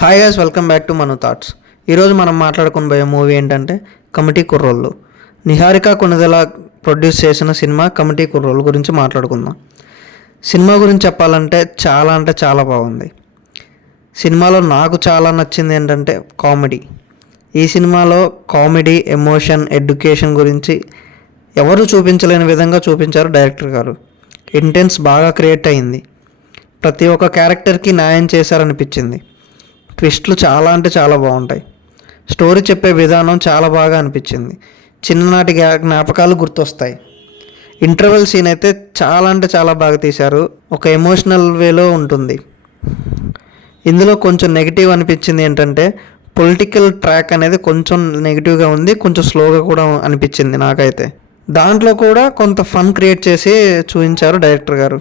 Hi guys, welcome back to Manu thoughts. ఈరోజు మనం మాట్లాడుకుని మూవీ ఏంటంటే కమిటీ కుర్రోళ్ళు. నిహారిక కొణిదెల ప్రొడ్యూస్ చేసిన సినిమా కమిటీ కుర్రోళ్ళు గురించి మాట్లాడుకుందాం. సినిమా గురించి చెప్పాలంటే చాలా బాగుంది. సినిమాలో నాకు చాలా నచ్చింది ఏంటంటే కామెడీ. ఈ సినిమాలో కామెడీ, ఎమోషన్, ఎడ్యుకేషన్ గురించి ఎవరు చూపించలేని విధంగా చూపించారు డైరెక్టర్ గారు. ఇంటెన్స్ బాగా క్రియేట్ అయింది. ప్రతి ఒక్క క్యారెక్టర్కి న్యాయం చేశారనిపించింది. ట్విస్ట్లు చాలా బాగుంటాయి. స్టోరీ చెప్పే విధానం చాలా బాగా అనిపించింది. చిన్ననాటి జ్ఞాపకాలు గుర్తొస్తాయి. ఇంటర్వెల్ సీన్ అయితే చాలా బాగా తీశారు. ఒక ఎమోషనల్ వేలో ఉంటుంది. ఇందులో కొంచెం నెగిటివ్ అనిపించింది ఏంటంటే పొలిటికల్ ట్రాక్ అనేది కొంచెం నెగిటివ్గా ఉంది, కొంచెం స్లోగా కూడా అనిపించింది నాకైతే. దాంట్లో కూడా కొంత ఫన్ క్రియేట్ చేసి చూపించారు డైరెక్టర్ గారు.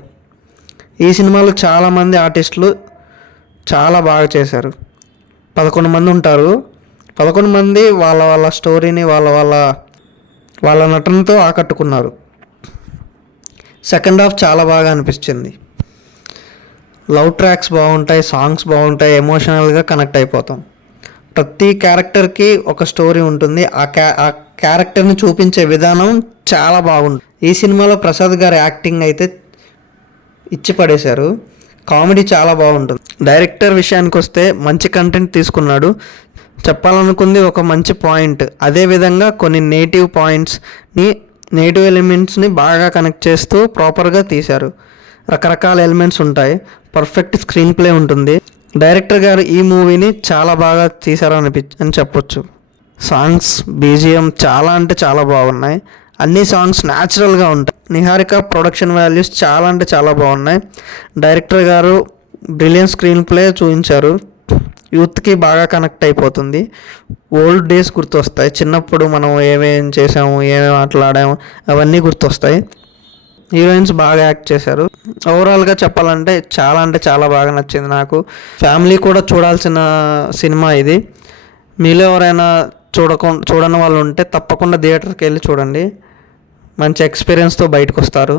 ఈ సినిమాలో చాలామంది ఆర్టిస్టులు చాలా బాగా చేశారు. 11 మంది ఉంటారు. 11 మంది వాళ్ళ స్టోరీని వాళ్ళ నటనతో ఆకట్టుకున్నారు. సెకండ్ హాఫ్ చాలా బాగా అనిపించింది. లవ్ ట్రాక్స్ బాగుంటాయి, సాంగ్స్ బాగుంటాయి, ఎమోషనల్గా కనెక్ట్ అయిపోతాం. ప్రతి క్యారెక్టర్కి ఒక స్టోరీ ఉంటుంది. ఆ క్యారెక్టర్ని చూపించే విధానం చాలా బాగుంది. ఈ సినిమాలో ప్రసాద్ గారి యాక్టింగ్ అయితే ఇచ్చి పడేశారు. కామెడీ చాలా బాగుంటుంది. డైరెక్టర్ విషయానికి వస్తే మంచి కంటెంట్ తీసుకున్నాడు. చెప్పాలనుకుంది ఒక మంచి పాయింట్. అదేవిధంగా కొన్ని నేటివ్ ఎలిమెంట్స్ని బాగా కనెక్ట్ చేస్తూ ప్రాపర్గా తీశారు. రకరకాల ఎలిమెంట్స్ ఉంటాయి. పర్ఫెక్ట్ స్క్రీన్ ప్లే ఉంటుంది. డైరెక్టర్ గారు ఈ మూవీని చాలా బాగా తీశారని చెప్పొచ్చు. సాంగ్స్, బీజిఎం చాలా బాగున్నాయి. అన్ని సాంగ్స్ న్యాచురల్గా ఉంటాయి. నిహారిక ప్రొడక్షన్ వాల్యూస్ చాలా బాగున్నాయి. డైరెక్టర్ గారు బ్రిలియన్ స్క్రీన్ ప్లే చూపించారు. యూత్కి బాగా కనెక్ట్ అయిపోతుంది. ఓల్డ్ డేస్ గుర్తొస్తాయి. చిన్నప్పుడు మనం ఏమేం చేసాము, ఏమేమి ఆటలాడాము అవన్నీ గుర్తొస్తాయి. హీరోయిన్స్ బాగా యాక్ట్ చేశారు. ఓవరాల్గా చెప్పాలంటే చాలా బాగా నచ్చింది నాకు. ఫ్యామిలీ కూడా చూడాల్సిన సినిమా ఇది. మీలో ఎవరైనా చూడని వాళ్ళు ఉంటే తప్పకుండా థియేటర్కి వెళ్ళి చూడండి. మంచి ఎక్స్పీరియన్స్తో బయటకు వస్తారు.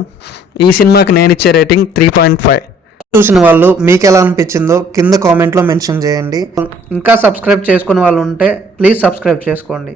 ఈ సినిమాకి నేను ఇచ్చే రేటింగ్ 3.5. చూసిన వాళ్ళు మీకు ఎలా అనిపించిందో కింద కామెంట్లో మెన్షన్ చేయండి. ఇంకా సబ్స్క్రైబ్ చేసుకునే వాళ్ళు ఉంటే ప్లీజ్ సబ్స్క్రైబ్ చేసుకోండి.